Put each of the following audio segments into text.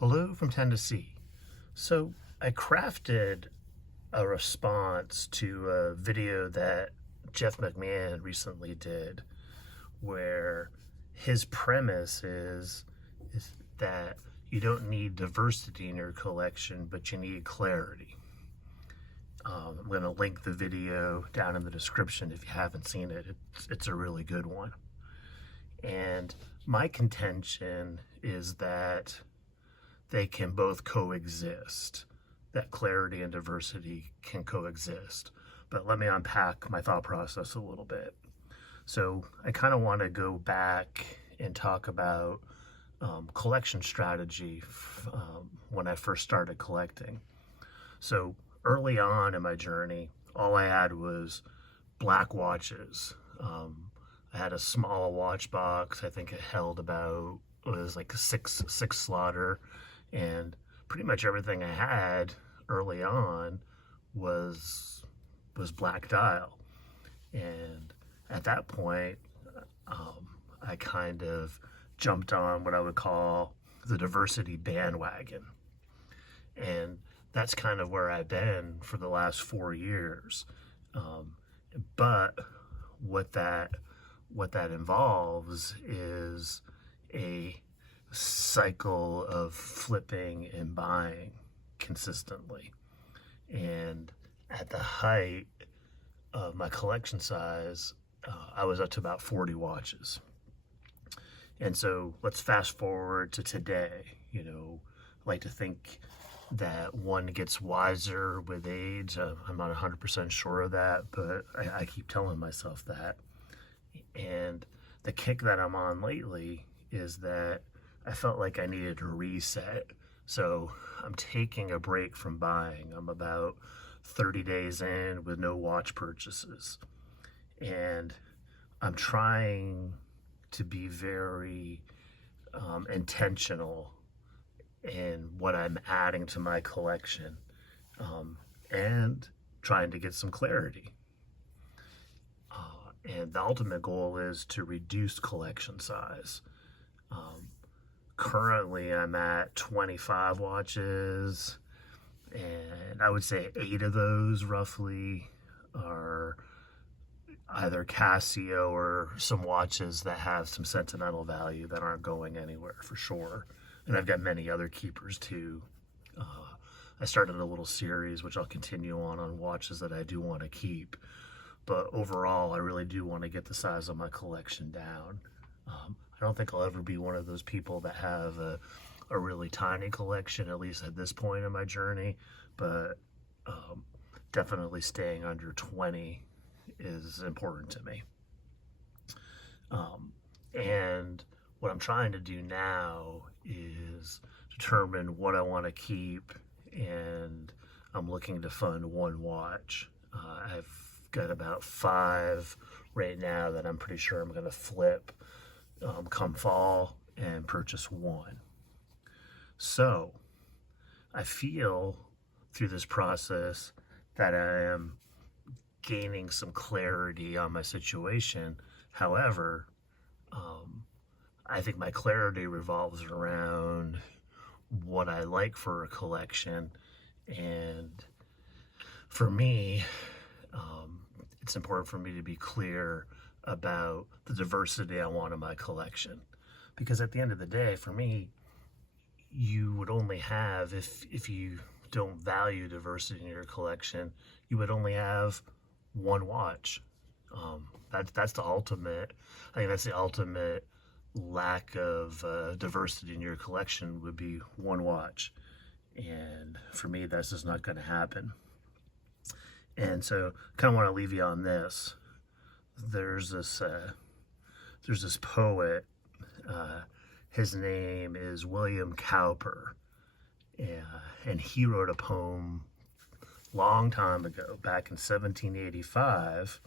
Hello from Tennessee. So I crafted a response to a video that Jeff McMahon recently did where his premise is that you don't need diversity in your collection, but you need clarity. I'm going to link the video down in the description if you haven't seen it. It's a really good one. And my contention is that they can both coexist, that clarity and diversity can coexist. But let me unpack my thought process a little bit. So I kind of want to go back and talk about collection strategy when I first started collecting. So early on in my journey, all I had was black watches. I had a small watch box. I think it held about, it was like a six slaughter, and pretty much everything I had early on was black dial. And at that point, I kind of jumped on what I would call the diversity bandwagon. And that's kind of where I've been for the last 4 years. But what that involves is a cycle of flipping and buying consistently. And at the height of my collection size, I was up to about 40 watches. And so let's fast forward to today. I like to think that one gets wiser with age. I'm not 100% sure of that, but I keep telling myself that. And the kick that I'm on lately is that I felt like I needed to reset. So I'm taking a break from buying. I'm about 30 days in with no watch purchases. And I'm trying to be very intentional in what I'm adding to my collection, and trying to get some clarity. And the ultimate goal is to reduce collection size. Currently, I'm at 25 watches, and I would say 8 of those roughly are either Casio or some watches that have some sentimental value that aren't going anywhere for sure. And I've got many other keepers too. I started a little series, which I'll continue on watches that I do want to keep. But overall, I really do want to get the size of my collection down. I don't think I'll ever be one of those people that have a really tiny collection, at least at this point in my journey. But definitely staying under 20 is important to me. And what I'm trying to do now is determine what I want to keep, and I'm looking to fund one watch. I've got about 5 right now that I'm pretty sure I'm going to flip come fall and purchase one. So I feel through this process that I am gaining some clarity on my situation. However, I think my clarity revolves around what I like for a collection. And for me, it's important for me to be clear about the diversity I want in my collection. Because at the end of the day, for me, you would only have, if you don't value diversity in your collection, you would only have one watch. That's the ultimate. I think that's the ultimate lack of diversity in your collection, would be one watch. And for me, that's just not going to happen. And so I kind of want to leave you on this. There's this poet. His name is William Cowper. And he wrote a poem long time ago, back in 1785.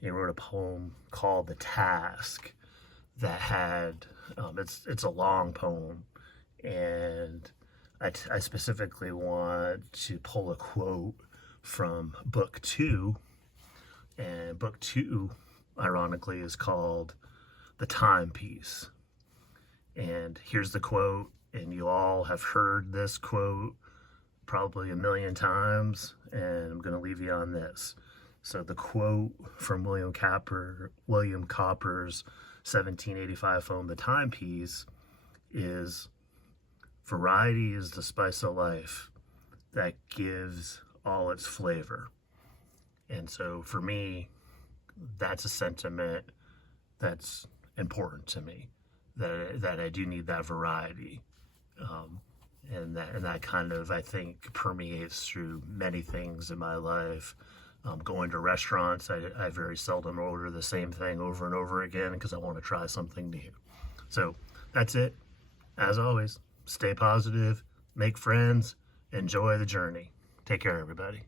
He wrote a poem called The Task that had, it's a long poem, and I specifically want to pull a quote from book 2, and book 2, ironically, is called The Timepiece. And here's the quote, and you all have heard this quote probably a million times, and I'm going to leave you on this. So the quote from William Cowper's 1785 film, The Timepiece, is, "Variety is the spice of life that gives all its flavor." And so for me, that's a sentiment that's important to me, that I do need that variety. And that kind of, I think, permeates through many things in my life. Going to restaurants, I very seldom order the same thing over and over again because I want to try something new. So that's it. As always, stay positive, make friends, enjoy the journey. Take care, everybody.